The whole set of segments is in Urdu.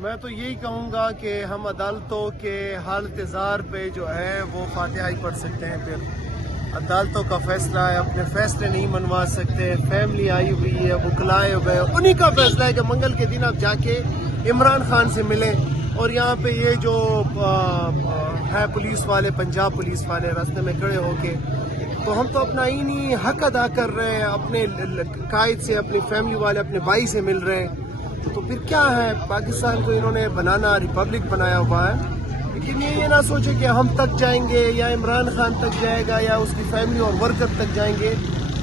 میں تو یہی کہوں گا کہ ہم عدالتوں کے حالت زار پہ جو ہے وہ فاتحہ ہی پڑھ سکتے ہیں. پھر عدالتوں کا فیصلہ ہے، اپنے فیصلے نہیں منوا سکتے. فیملی آئی ہوئی ہے، وکلائے ہوئے، انہی کا فیصلہ ہے کہ منگل کے دن آپ جا کے عمران خان سے ملیں. اور یہاں پہ یہ جو ہے پولیس والے، پنجاب پولیس والے راستے میں کھڑے ہو کے، تو ہم تو اپنا آئینی حق ادا کر رہے ہیں، اپنے قائد سے، اپنی فیملی والے، اپنے بھائی سے مل رہے ہیں. تو پھر کیا ہے، پاکستان کو انہوں نے بنانا ریپبلک بنایا ہوا ہے. لیکن یہ نہ سوچے کہ ہم تک جائیں گے یا عمران خان تک جائے گا یا اس کی فیملی اور ورکر تک جائیں گے.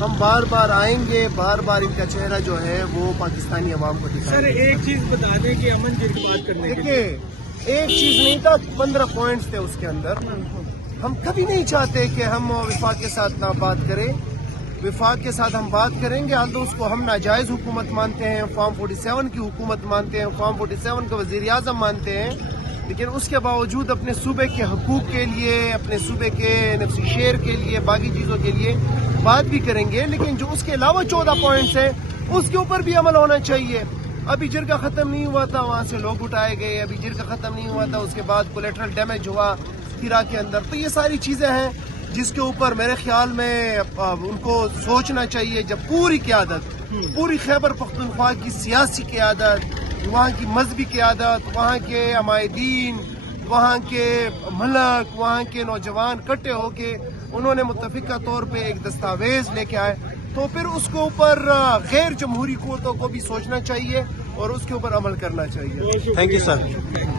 ہم بار بار آئیں گے، بار بار ان کا چہرہ جو ہے وہ پاکستانی عوام کو دکھائیں گے. سر ایک چیز بتا دیں کہ امن کی بات کرنے کے دیکھیے، ایک چیز نہیں تھا، 15 پوائنٹس تھے اس کے اندر. ہم کبھی نہیں چاہتے کہ ہم وفاق کے ساتھ نہ بات کریں. وفاق کے ساتھ ہم بات کریں گے، حال تو اس کو ہم ناجائز حکومت مانتے ہیں، فارم 47 کی حکومت مانتے ہیں، فارم 47 کا وزیر اعظم مانتے ہیں. لیکن اس کے باوجود اپنے صوبے کے حقوق کے لیے، اپنے صوبے کے نفسی شیر کے لیے، باقی چیزوں کے لیے بات بھی کریں گے. لیکن جو اس کے علاوہ 14 پوائنٹس ہیں اس کے اوپر بھی عمل ہونا چاہیے. ابھی جرگہ ختم نہیں ہوا تھا، وہاں سے لوگ اٹھائے گئے. ابھی جرگہ ختم نہیں ہوا تھا، اس کے بعد کولیٹرل ڈیمیج ہوا ہیرا کے اندر. تو یہ ساری چیزیں ہیں جس کے اوپر میرے خیال میں ان کو سوچنا چاہیے. جب پوری قیادت، پوری خیبر پختونخوا کی سیاسی قیادت، وہاں کی مذہبی قیادت، وہاں کے عمائدین، وہاں کے ملک، وہاں کے نوجوان اکٹھے ہو کے انہوں نے متفقہ طور پہ ایک دستاویز لے کے آئے، تو پھر اس کے اوپر غیر جمہوری قوتوں کو بھی سوچنا چاہیے اور اس کے اوپر عمل کرنا چاہیے. Thank you sir.